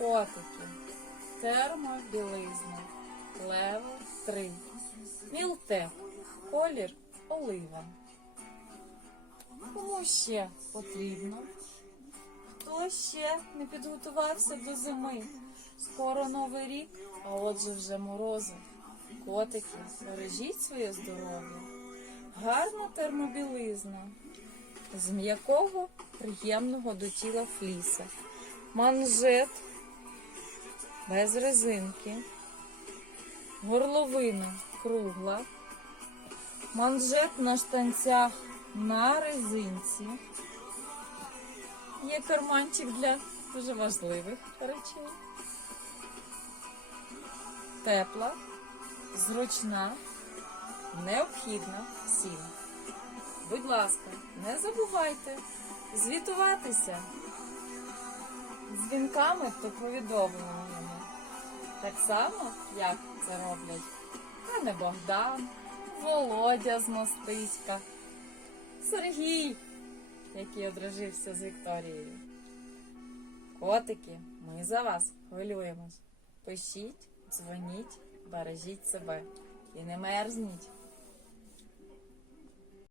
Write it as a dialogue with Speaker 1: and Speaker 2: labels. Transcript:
Speaker 1: Котики. Термобілизна. Лево 3. Мілтек. Колір олива. Кому ще потрібно? Хто ще не підготувався до зими? Скоро новий рік, а отже вже морози. Котики, бережіть своє здоров'я. Гарна термобілизна. З м'якого, приємного до тіла фліса. Манжет без резинки. Горловина кругла. Манжет на штанцях на резинці. Є карманчик для дуже важливих речей. Тепла, зручна, необхідна всім. Будь ласка, не забувайте звітуватися дзвінками та повідомленнями. Так само, як це роблять пане Богдан, Володя з мостичка, Сергій, який одружився з Вікторією. Котики, ми за вас хвилюємось. Пишіть, дзвоніть, бережіть себе і не мерзніть.